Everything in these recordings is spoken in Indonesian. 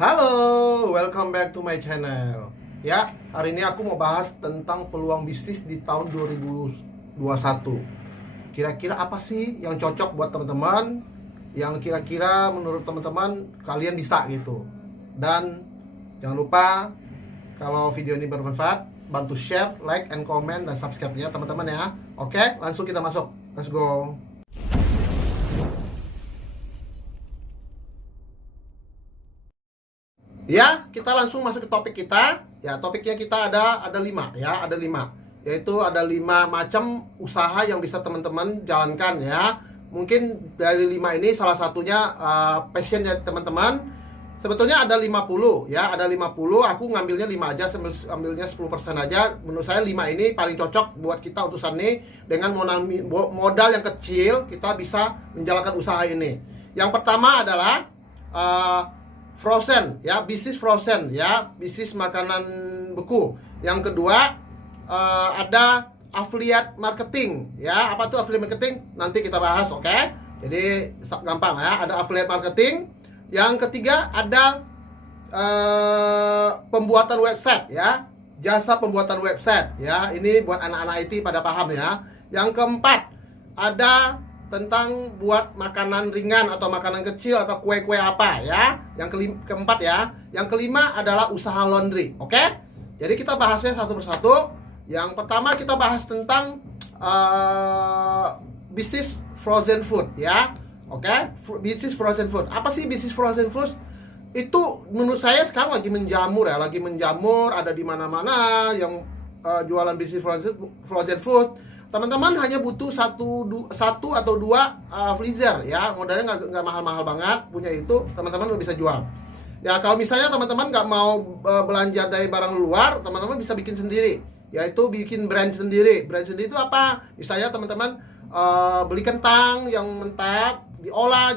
Halo, welcome back to my channel. Ya, hari ini aku mau bahas tentang peluang bisnis di tahun 2021. Kira-kira apa sih yang cocok buat teman-teman? Yang kira-kira menurut teman-teman kalian bisa gitu. Dan jangan lupa kalau video ini bermanfaat, bantu share, like, and comment, dan subscribe-nya teman-teman ya. Oke, langsung kita masuk. Let's go. Ya, kita langsung masuk ke topik kita. Ya, topiknya kita ada 5 ya, ada 5. Yaitu ada 5 macam usaha yang bisa teman-teman jalankan ya. Mungkin dari 5 ini salah satunya passionnya teman-teman. Sebetulnya ada 50 ya, ada 50. Aku ngambilnya 5 aja, ambilnya 10% aja. Menurut saya 5 ini paling cocok buat kita utusan ini. Dengan modal yang kecil, kita bisa menjalankan usaha ini. Yang pertama adalah frozen ya, bisnis frozen ya, bisnis makanan beku. Yang kedua ada affiliate marketing ya. Apa tuh affiliate marketing? Nanti kita bahas, oke? Jadi gampang ya, ada affiliate marketing. Yang ketiga ada pembuatan website ya, jasa pembuatan website ya. Ini buat anak-anak IT pada paham ya. Yang keempat ada tentang buat makanan ringan atau makanan kecil atau kue-kue apa ya. Yang keempat ya. Yang kelima adalah usaha laundry. Oke? Jadi kita bahasnya satu persatu. Yang pertama kita bahas tentang bisnis frozen food ya. Oke? Bisnis frozen food. Apa sih bisnis frozen food? Itu menurut saya sekarang lagi menjamur ya, lagi menjamur, ada di mana-mana yang jualan bisnis frozen food. Teman-teman hanya butuh satu atau dua freezer ya, modalnya nggak mahal-mahal banget, punya itu teman-teman bisa jual. Ya kalau misalnya teman-teman nggak mau belanja dari barang luar, teman-teman bisa bikin sendiri, yaitu bikin brand sendiri. Brand sendiri itu apa? Misalnya teman-teman beli kentang yang mentah, diolah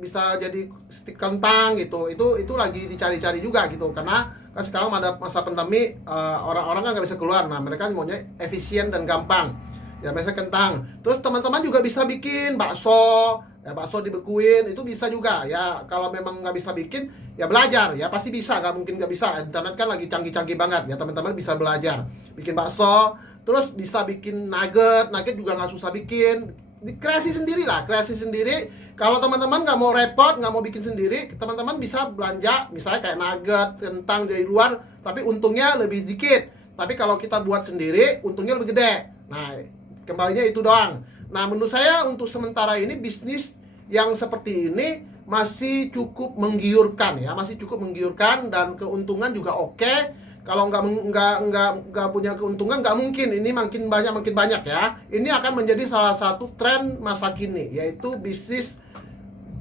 bisa jadi stik kentang gitu. Itu lagi dicari-cari juga gitu, karena kan sekarang ada masa pandemi, orang-orang kan nggak bisa keluar. Nah mereka maunya efisien dan gampang ya, biasa kentang. Terus teman-teman juga bisa bikin bakso ya, bakso dibekuin itu bisa juga ya. Kalau memang nggak bisa bikin ya belajar ya, pasti bisa, nggak mungkin nggak bisa. Internet kan lagi canggih-canggih banget ya, teman-teman bisa belajar bikin bakso. Terus bisa bikin nugget juga nggak susah bikin. Kreasi sendiri lah, kreasi sendiri. Kalau teman-teman nggak mau repot, nggak mau bikin sendiri, teman-teman bisa belanja misalnya kayak nugget, kentang dari luar, tapi untungnya lebih sedikit. Tapi kalau kita buat sendiri, untungnya lebih gede. Nah, kembalinya itu doang. Nah, menurut saya untuk sementara ini bisnis yang seperti ini masih cukup menggiurkan ya, masih cukup menggiurkan dan keuntungan juga oke. Kalau nggak punya keuntungan nggak mungkin ini makin banyak ya. Ini akan menjadi salah satu tren masa kini, yaitu bisnis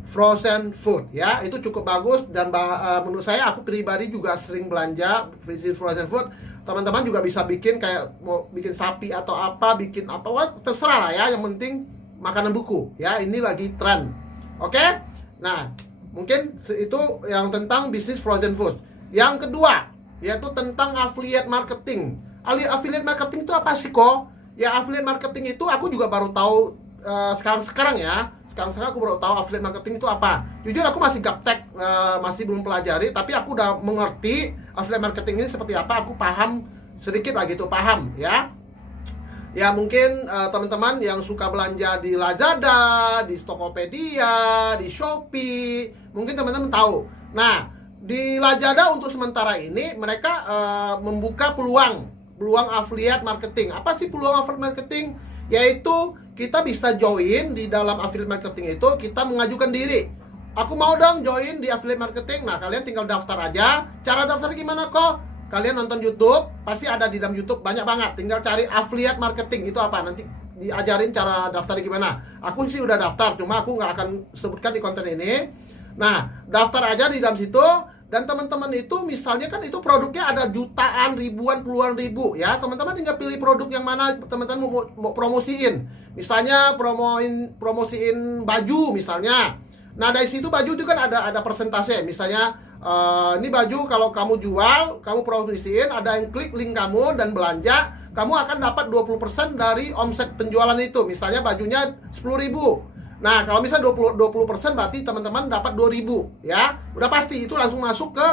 frozen food ya. Itu cukup bagus dan menurut saya, aku pribadi juga sering belanja bisnis frozen food. Teman-teman juga bisa bikin, kayak mau bikin sapi atau apa, bikin apa, terserah lah ya. Yang penting makanan buku ya, ini lagi tren. Oke? Nah, mungkin itu yang tentang bisnis frozen food. Yang kedua yaitu tentang affiliate marketing. Affiliate marketing itu apa sih kok? Ya, affiliate marketing itu aku juga baru tahu sekarang ya. Sekarang aku baru tahu affiliate marketing itu apa. Jujur aku masih gaptek, masih belum pelajari, tapi aku udah mengerti affiliate marketing ini seperti apa. Aku paham sedikit lah gitu, paham ya. Ya mungkin teman-teman yang suka belanja di Lazada, di Tokopedia, di Shopee, mungkin teman-teman tahu. Nah, di Lazada untuk sementara ini mereka membuka peluang affiliate marketing. Apa sih peluang affiliate marketing? Yaitu kita bisa join di dalam affiliate marketing itu, kita mengajukan diri. Aku mau dong join di affiliate marketing. Nah, kalian tinggal daftar aja. Cara daftar gimana kok? Kalian nonton YouTube, pasti ada di dalam YouTube banyak banget. Tinggal cari affiliate marketing itu apa, nanti diajarin cara daftar gimana. Aku sih udah daftar, cuma aku nggak akan sebutkan di konten ini. Nah, daftar aja di dalam situ. Dan teman-teman itu misalnya kan itu produknya ada jutaan, ribuan, puluhan ribu ya. Teman-teman tinggal pilih produk yang mana teman-teman mau promosiin. Misalnya promosiin baju misalnya. Nah, dari situ baju itu kan ada persentase. Misalnya ini baju kalau kamu jual, kamu promosiin, ada yang klik link kamu dan belanja, kamu akan dapat 20% dari omset penjualan itu. Misalnya bajunya 10.000. Nah, kalau misalnya 20% berarti teman-teman dapat 2.000 ya. Udah pasti itu langsung masuk ke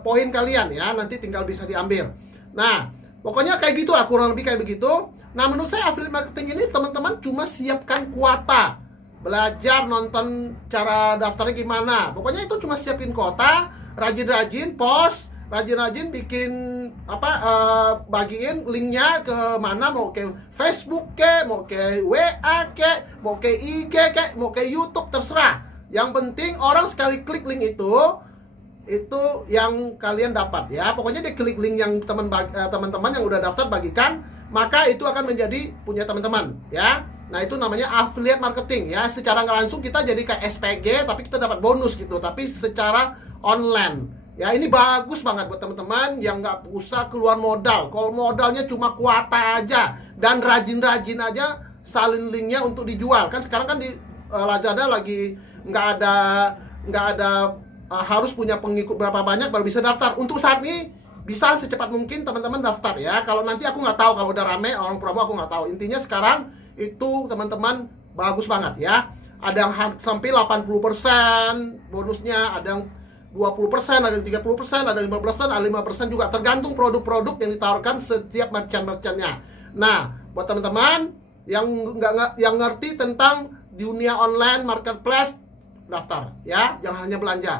poin kalian ya. Nanti tinggal bisa diambil. Nah, pokoknya kayak gitu lah, kurang lebih kayak begitu. Nah, menurut saya affiliate marketing ini teman-teman cuma siapkan kuota. Belajar nonton cara daftarnya gimana. Pokoknya itu cuma siapin kuota, rajin-rajin post, rajin-rajin bikin bagiin linknya ke mana, mau ke Facebook ke, mau ke WA ke, mau ke IG ke, mau ke YouTube, terserah. Yang penting orang sekali klik link itu yang kalian dapat ya. Pokoknya dia klik link yang teman-teman yang udah daftar bagikan, maka itu akan menjadi punya teman-teman ya. Nah, itu namanya affiliate marketing ya. Secara nggak langsung kita jadi kayak SPG, tapi kita dapat bonus gitu, tapi secara online. Ya, ini bagus banget buat teman-teman yang nggak usah keluar modal. Kalau modalnya cuma kuota aja dan rajin-rajin aja salin linknya untuk dijual. Kan sekarang kan di Lazada lagi nggak ada harus punya pengikut berapa banyak baru bisa daftar. Untuk saat ini bisa secepat mungkin teman-teman daftar ya. Kalau nanti aku nggak tahu, kalau udah rame orang promo aku nggak tahu. Intinya sekarang itu teman-teman bagus banget ya. Ada yang sampai 80% bonusnya, ada yang 20%, ada 30%, ada 15%, ada 5% juga, tergantung produk-produk yang ditawarkan setiap merchant-merchantnya. Nah, buat teman-teman yang yang ngerti tentang dunia online marketplace, daftar ya, jangan hanya belanja,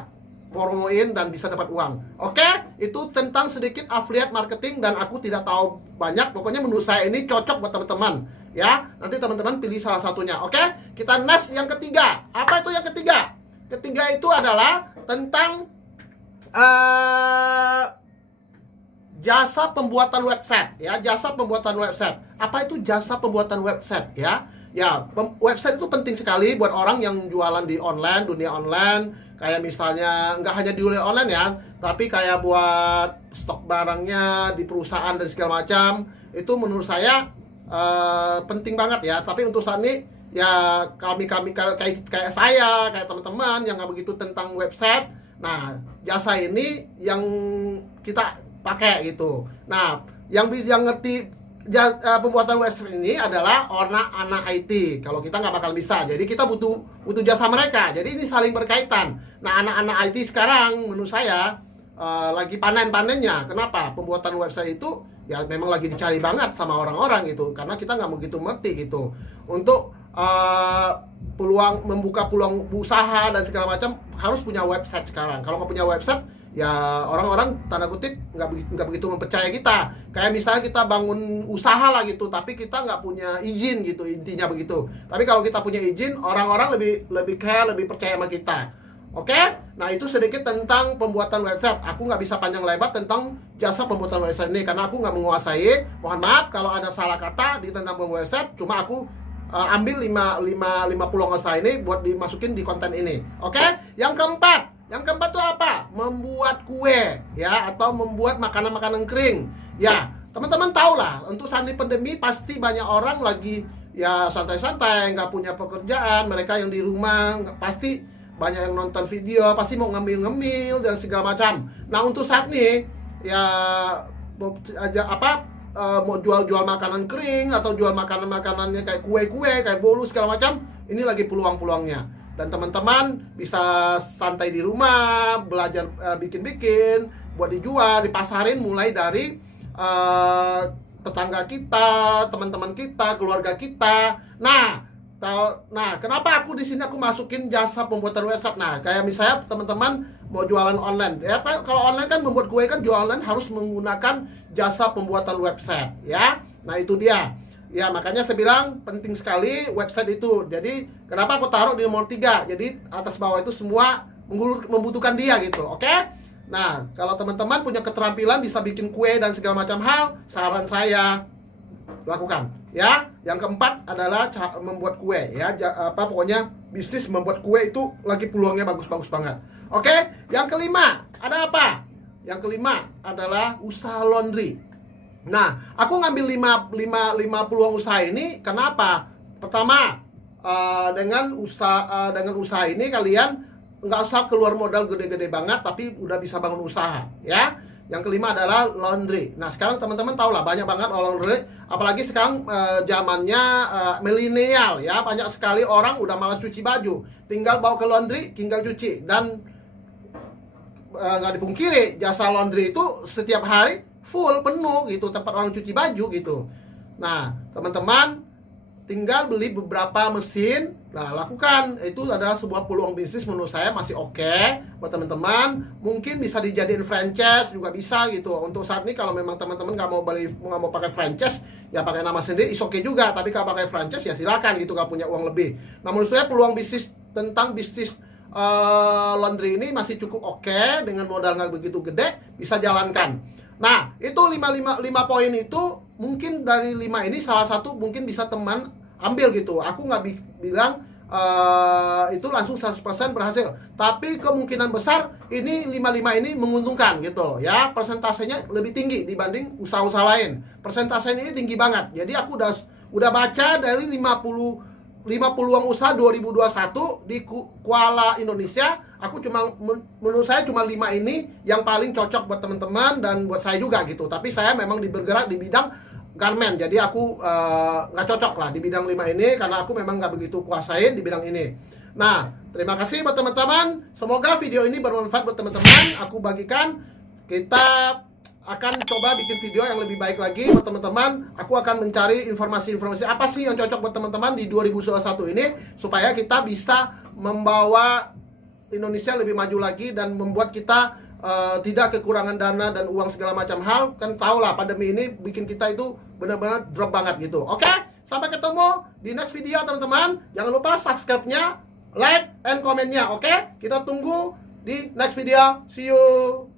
promoin dan bisa dapat uang. Oke, itu tentang sedikit affiliate marketing dan aku tidak tahu banyak. Pokoknya menurut saya ini cocok buat teman-teman ya. Nanti teman-teman pilih salah satunya. Oke, kita next yang ketiga. Apa itu yang ketiga? Ketiga itu adalah tentang jasa pembuatan website ya. Jasa pembuatan website. Apa itu jasa pembuatan website ya? Ya, website itu penting sekali buat orang yang jualan di online, dunia online. Kayak misalnya nggak hanya di dunia online ya, tapi kayak buat stok barangnya di perusahaan dan segala macam. Itu menurut saya penting banget ya. Tapi untuk saat ini ya kami kayak saya, kayak teman-teman yang nggak begitu tentang website. Nah, jasa ini yang kita pakai gitu. Nah, yang ngerti pembuatan website ini adalah anak IT. Kalau kita nggak bakal bisa, jadi kita butuh jasa mereka. Jadi ini saling berkaitan. Nah, anak-anak IT sekarang menurut saya lagi panen-panennya. Kenapa? Pembuatan website itu ya memang lagi dicari banget sama orang-orang gitu. Karena kita nggak begitu ngerti gitu. Untuk membuka peluang usaha dan segala macam harus punya website sekarang. Kalau nggak punya website, ya orang-orang tanda kutip nggak begitu mempercaya kita. Kayak misalnya kita bangun usaha lah gitu, tapi kita nggak punya izin gitu, intinya begitu. Tapi kalau kita punya izin, orang-orang lebih care, lebih percaya sama kita. Oke? Nah, itu sedikit tentang pembuatan website. Aku nggak bisa panjang lebar tentang jasa pembuatan website ini karena aku nggak menguasai. Mohon maaf kalau ada salah kata di tentang pembuatan website. Cuma aku ambil 5 peluang usaha ini buat dimasukin di konten ini. Oke? Yang keempat tuh apa? Membuat kue ya, atau membuat makanan-makanan kering. Ya, teman-teman tahu lah, untuk saat ini pandemi pasti banyak orang lagi ya santai-santai, nggak punya pekerjaan. Mereka yang di rumah pasti banyak yang nonton video, pasti mau ngemil-ngemil dan segala macam. Nah, untuk saat ini ya mau jual makanan kering atau jual makanan-makanannya kayak kue-kue, kayak bolu segala macam, ini lagi peluang-peluangnya. Dan teman-teman bisa santai di rumah, belajar bikin-bikin buat dijual, dipasarin mulai dari tetangga kita, teman-teman kita, keluarga kita. Nah, kenapa aku di sini aku masukin jasa pembuatan website? Nah, kayak misalnya teman-teman mau jualan online. Ya, kalau online kan membuat kue kan jualan harus menggunakan jasa pembuatan website, ya. Nah, itu dia. Ya, makanya saya bilang penting sekali website itu. Jadi, kenapa aku taruh di nomor 3? Jadi, atas bawah itu semua membutuhkan dia gitu. Oke? Nah, kalau teman-teman punya keterampilan bisa bikin kue dan segala macam hal, saran saya lakukan. Ya, yang keempat adalah membuat kue ya. Pokoknya bisnis membuat kue itu lagi peluangnya bagus-bagus banget. Oke, yang kelima ada apa? Yang kelima adalah usaha laundry. Nah, aku ngambil 5 peluang usaha ini kenapa? Pertama, dengan usaha ini kalian nggak usah keluar modal gede-gede banget, tapi udah bisa bangun usaha ya. Yang kelima adalah laundry. Nah, sekarang teman-teman tahu lah banyak banget laundry, apalagi sekarang zamannya milenial ya, banyak sekali orang udah malas cuci baju, tinggal bawa ke laundry, tinggal cuci. Dan nggak dipungkiri jasa laundry itu setiap hari full penuh gitu, tempat orang cuci baju gitu. Nah, teman-teman tinggal beli beberapa mesin. Nah, lakukan. Itu adalah sebuah peluang bisnis menurut saya masih oke buat teman-teman. Mungkin bisa dijadiin franchise juga bisa gitu. Untuk saat ini kalau memang teman-teman nggak mau pakai franchise, ya pakai nama sendiri is oke juga. Tapi kalau pakai franchise ya silakan gitu kalau punya uang lebih. Nah, menurut saya peluang bisnis tentang bisnis laundry ini masih cukup oke, dengan modal nggak begitu gede, bisa jalankan. Nah, itu 5 poin itu, mungkin dari 5 ini salah satu mungkin bisa teman ambil gitu. Aku nggak bilang itu langsung 100% berhasil, tapi kemungkinan besar ini 5 ini menguntungkan gitu ya. Persentasenya lebih tinggi dibanding usaha-usaha lain. Persentasenya ini tinggi banget. Jadi aku udah baca dari 5 peluang usaha 2021 di Kuala Indonesia. Aku menurut saya cuma 5 ini yang paling cocok buat teman-teman dan buat saya juga gitu. Tapi saya memang bergerak di bidang garment, jadi aku nggak cocok lah di bidang 5 ini, karena aku memang nggak begitu kuasain di bidang ini. Nah, terima kasih buat teman-teman. Semoga video ini bermanfaat buat teman-teman. Aku bagikan, kita akan coba bikin video yang lebih baik lagi buat teman-teman. Aku akan mencari informasi-informasi apa sih yang cocok buat teman-teman di 2021 ini, supaya kita bisa membawa Indonesia lebih maju lagi dan membuat kita tidak kekurangan dana dan uang segala macam hal. Kan tau lah pandemi ini bikin kita itu benar-benar drop banget gitu. Oke, sampai ketemu di next video teman-teman. Jangan lupa subscribe-nya, like, and comment-nya. Oke, kita tunggu di next video. See you.